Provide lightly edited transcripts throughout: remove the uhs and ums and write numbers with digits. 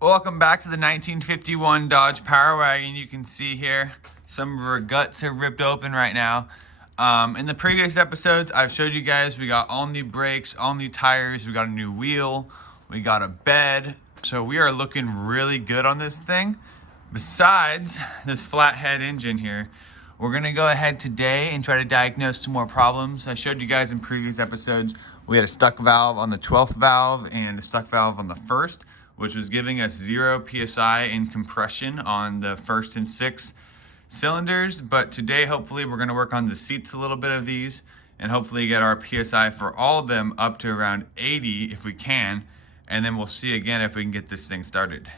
Welcome back to the 1951 Dodge Power Wagon. You can see here some of our guts are ripped open right now. In the previous episodes, I've showed you guys we got all new brakes, all new tires, we got a new wheel, we got a bed. So we are looking really good on this thing. Besides this flathead engine here, we're gonna go ahead today and try to diagnose some more problems. I showed you guys in previous episodes, we had a stuck valve on the 12th valve and a stuck valve on the 1st, which was giving us 0 PSI in compression on the 1st and 6th cylinders. But today, hopefully, we're gonna work on the seats a little bit of these and hopefully get our PSI for all of them up to around 80 if we can. And then we'll see again if we can get this thing started.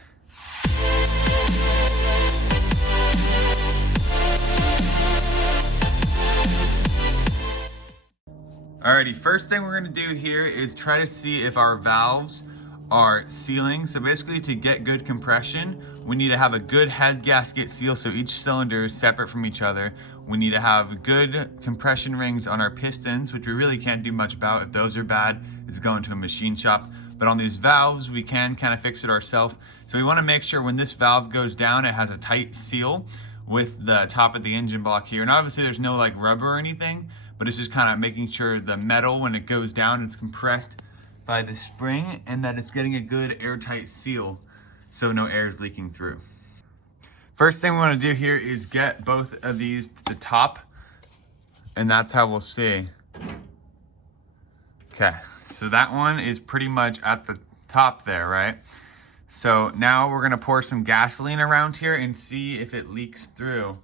Alrighty, first thing we're gonna do here is try to see if our valves are sealing. So basically, to get good compression, we need to have a good head gasket seal so each cylinder is separate from each other. We need to have good compression rings on our pistons, which we really can't do much about. If those are bad, it's going to a machine shop. But on these valves, we can kind of fix it ourselves. So we want to make sure when this valve goes down, it has a tight seal with the top of the engine block here. And obviously there's no like rubber or anything, but it's just kind of making sure the metal, when it goes down, it's compressed by the spring and that it's getting a good airtight seal so no air is leaking through. First thing we want to do here is get both of these to the top, and that's how we'll see. Okay, so that one is pretty much at the top there, right? So now we're gonna pour some gasoline around here and see if it leaks through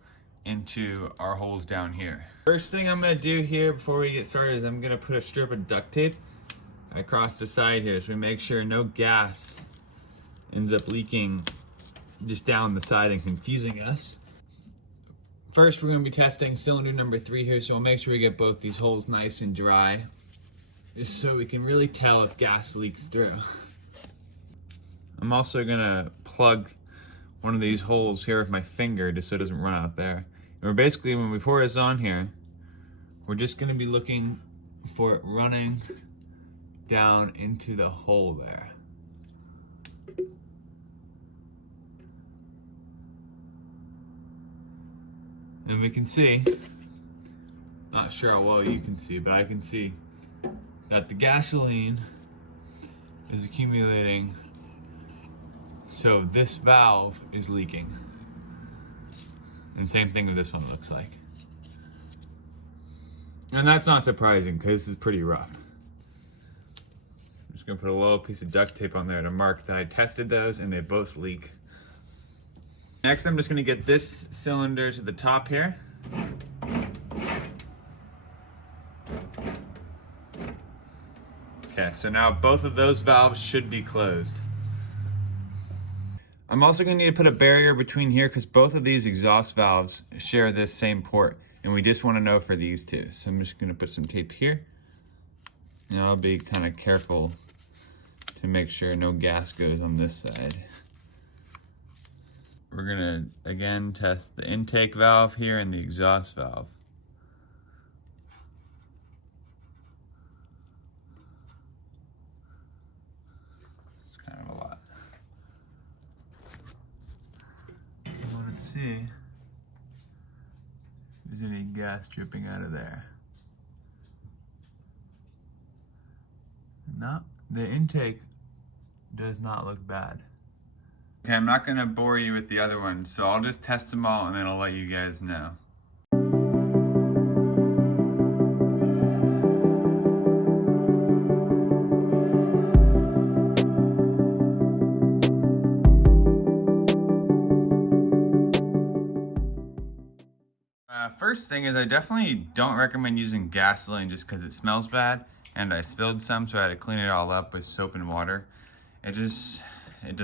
into our holes down here. First thing I'm gonna do here before we get started is I'm gonna put a strip of duct tape across the side here so we make sure no gas ends up leaking just down the side and confusing us. First, we're going to be testing cylinder number 3 here, so we'll make sure we get both these holes nice and dry just so we can really tell if gas leaks through. I'm also going to plug one of these holes here with my finger just so it doesn't run out there. And we're basically, when we pour this on here, we're just going to be looking for it running down into the hole there. And we can see, not sure how well you can see, but I can see that the gasoline is accumulating, so this valve is leaking. And same thing with this one looks like. And that's not surprising because this is pretty rough. I'm just gonna put a little piece of duct tape on there to mark that I tested those and they both leak. Next, I'm just gonna get this cylinder to the top here. Okay, so now both of those valves should be closed. I'm also gonna need to put a barrier between here because both of these exhaust valves share this same port, and we just wanna know for these two. So I'm just gonna put some tape here. And I'll be kind of careful to make sure no gas goes on this side. We're gonna, again, test the intake valve here and the exhaust valve. It's kind of a lot. I wanna see if there's any gas dripping out of there. No, the intake does not look bad. Okay, I'm not gonna bore you with the other ones, so I'll just test them all and then I'll let you guys know. First thing is I definitely don't recommend using gasoline just because it smells bad, and I spilled some, so I had to clean it all up with soap and water. It does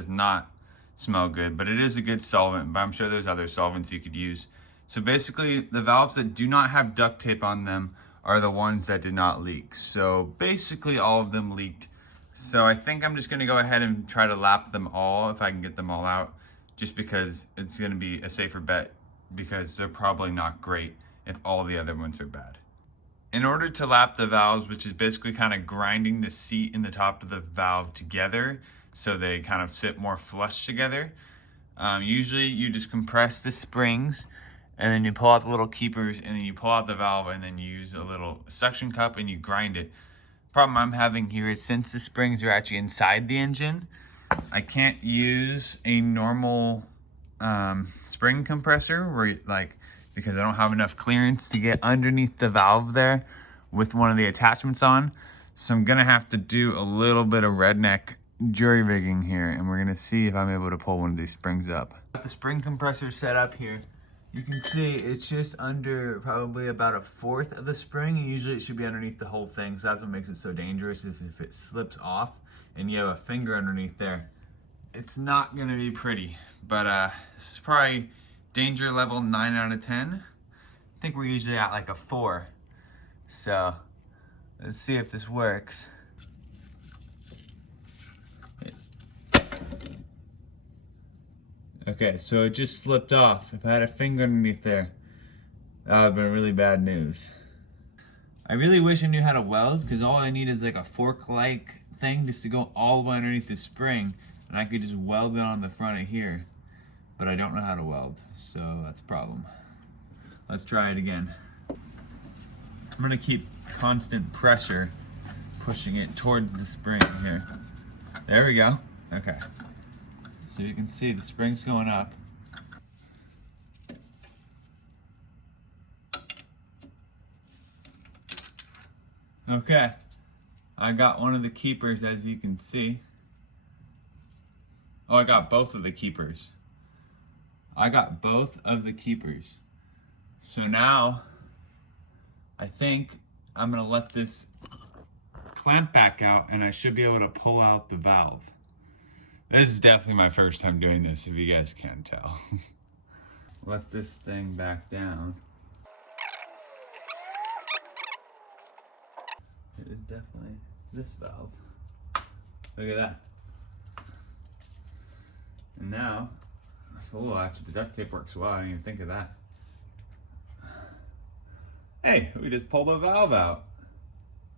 not smell good, but it is a good solvent, but I'm sure there's other solvents you could use. So basically, the valves that do not have duct tape on them are the ones that did not leak. So basically all of them leaked. So I think I'm just gonna go ahead and try to lap them all if I can get them all out, just because it's gonna be a safer bet, because they're probably not great if all the other ones are bad. In order to lap the valves, which is basically kind of grinding the seat and the top of the valve together so they kind of sit more flush together. Usually you just compress the springs and then you pull out the little keepers and then you pull out the valve and then you use a little suction cup and you grind it. Problem I'm having here is since the springs are actually inside the engine, I can't use a normal spring compressor where because I don't have enough clearance to get underneath the valve there with one of the attachments on. So I'm gonna have to do a little bit of redneck jury rigging here, and we're gonna see if I'm able to pull one of these springs up. Got the spring compressor set up here. You can see it's just under probably about 1/4 of the spring. Usually it should be underneath the whole thing, so that's what makes it so dangerous, is if it slips off and you have a finger underneath there, it's not gonna be pretty. But this is probably danger level 9 out of 10. I think we're usually at like a 4. So let's see if this works. Okay, so it just slipped off. If I had a finger underneath there, that would have been really bad news. I really wish I knew how to weld, because all I need is like a fork-like thing just to go all the way underneath the spring, and I could just weld it on the front of here. But I don't know how to weld, so that's a problem. Let's try it again. I'm gonna keep constant pressure pushing it towards the spring here. There we go. Okay. So you can see the spring's going up. Okay. I got one of the keepers, as you can see. Oh, I got both of the keepers. So now, I think I'm gonna let this clamp back out and I should be able to pull out the valve. This is definitely my first time doing this, if you guys can't tell. Let this thing back down. It is definitely this valve. Look at that. And now, oh, actually the duct tape works well. I didn't even think of that. Hey, we just pulled the valve out.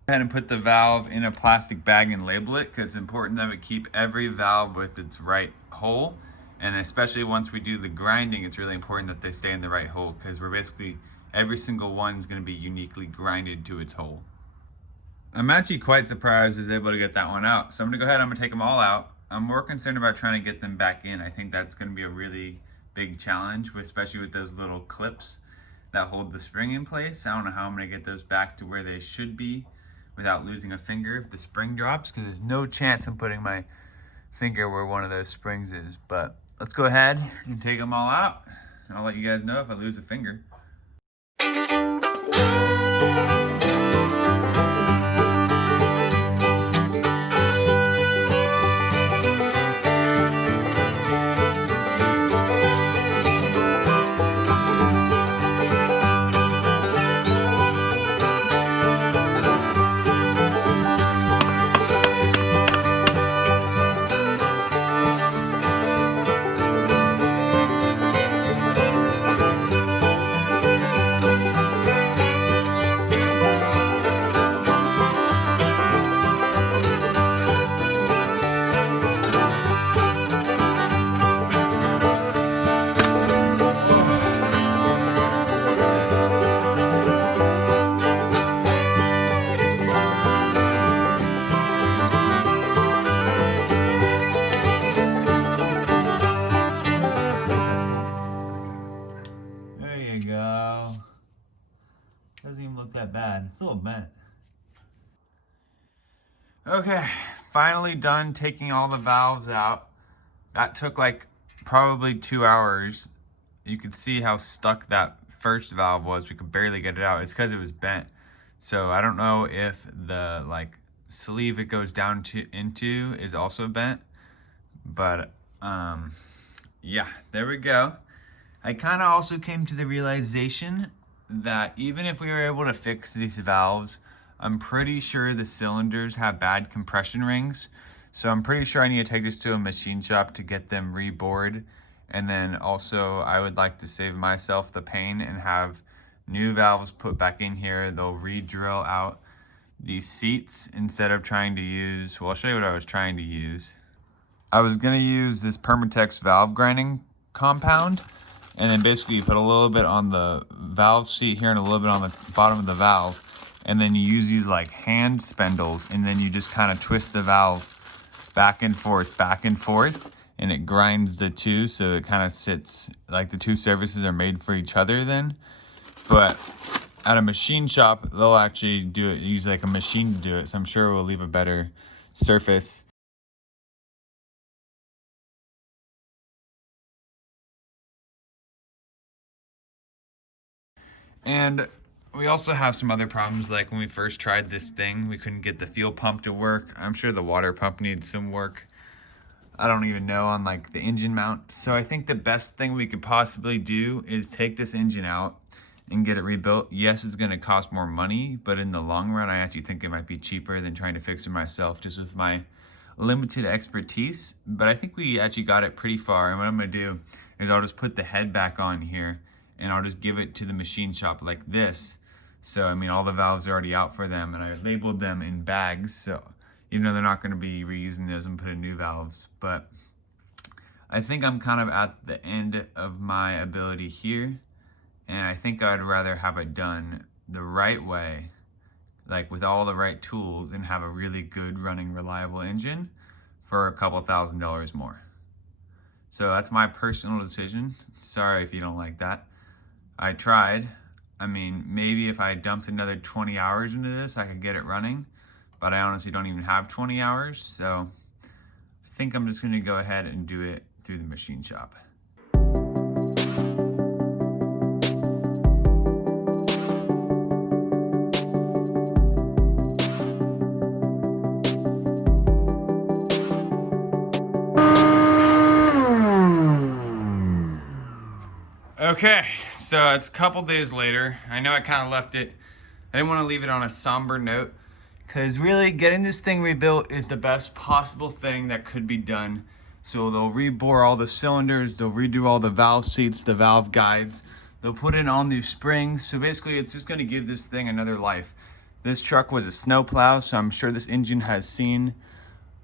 Go ahead and put the valve in a plastic bag and label it, because it's important that we keep every valve with its right hole. And especially once we do the grinding, it's really important that they stay in the right hole, because every single one is going to be uniquely grinded to its hole. I'm actually quite surprised I was able to get that one out. So I'm going to go ahead, I'm going to take them all out. I'm more concerned about trying to get them back in. I think that's going to be a really big challenge, especially with those little clips that hold the spring in place. I don't know how I'm going to get those back to where they should be without losing a finger if the spring drops, because there's no chance I'm putting my finger where one of those springs is. But let's go ahead and take them all out, and I'll let you guys know if I lose a finger. Doesn't even look that bad. It's a little bent. Okay, finally done taking all the valves out. That took like probably 2 hours. You could see how stuck that first valve was. We could barely get it out. It's because it was bent. So I don't know if the sleeve it goes down into is also bent. But yeah, there we go. I kind of also came to the realization that even if we were able to fix these valves, I'm pretty sure the cylinders have bad compression rings. So I'm pretty sure I need to take this to a machine shop to get them rebored. And then also I would like to save myself the pain and have new valves put back in here. They'll re-drill out these seats instead of trying to use, well, I'll show you what I was trying to use. I was gonna use this Permatex valve grinding compound, and then basically you put a little bit on the valve seat here and a little bit on the bottom of the valve, and then you use these like hand spindles, and then you just kind of twist the valve back and forth, and it grinds the two, so it kind of sits like the two surfaces are made for each other then. But at a machine shop, they'll actually do it, use like a machine to do it, so I'm sure it will leave a better surface. And we also have some other problems, like when we first tried this thing, we couldn't get the fuel pump to work. I'm sure the water pump needs some work. I don't even know on like the engine mount. So I think the best thing we could possibly do is take this engine out and get it rebuilt. Yes, it's gonna cost more money, but in the long run, I actually think it might be cheaper than trying to fix it myself, just with my limited expertise. But I think we actually got it pretty far. And what I'm gonna do is I'll just put the head back on here, and I'll just give it to the machine shop like this. So, I mean, all the valves are already out for them, and I labeled them in bags. So, even though they're not gonna be reusing those and putting new valves, but I think I'm kind of at the end of my ability here. And I think I'd rather have it done the right way, like with all the right tools, and have a really good running, reliable engine for a couple $1,000s more. So that's my personal decision. Sorry if you don't like that. I tried. I mean, maybe if I dumped another 20 hours into this, I could get it running, but I honestly don't even have 20 hours. So I think I'm just gonna go ahead and do it through the machine shop. Okay, so it's a couple days later. I know I kind of left it, I didn't want to leave it on a somber note, because really getting this thing rebuilt is the best possible thing that could be done. So they'll rebore all the cylinders, they'll redo all the valve seats, the valve guides, they'll put in all new springs. So basically it's just going to give this thing another life. This truck was a snowplow, so I'm sure this engine has seen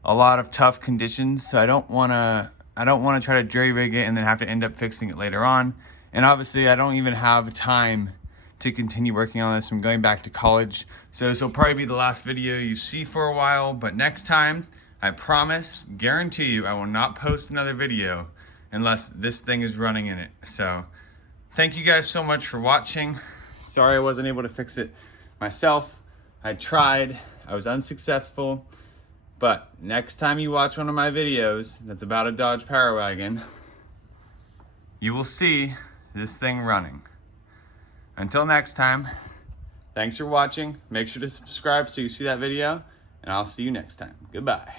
a lot of tough conditions. So I don't want to try to jury rig it and then have to end up fixing it later on. And obviously I don't even have time to continue working on this. I'm going back to college. So this will probably be the last video you see for a while, but next time, I promise, guarantee you, I will not post another video unless this thing is running in it. So thank you guys so much for watching. Sorry I wasn't able to fix it myself. I tried, I was unsuccessful, but next time you watch one of my videos that's about a Dodge Power Wagon, you will see this thing running. Until next time, thanks for watching. Make sure to subscribe so you see that video, and I'll see you next time. Goodbye.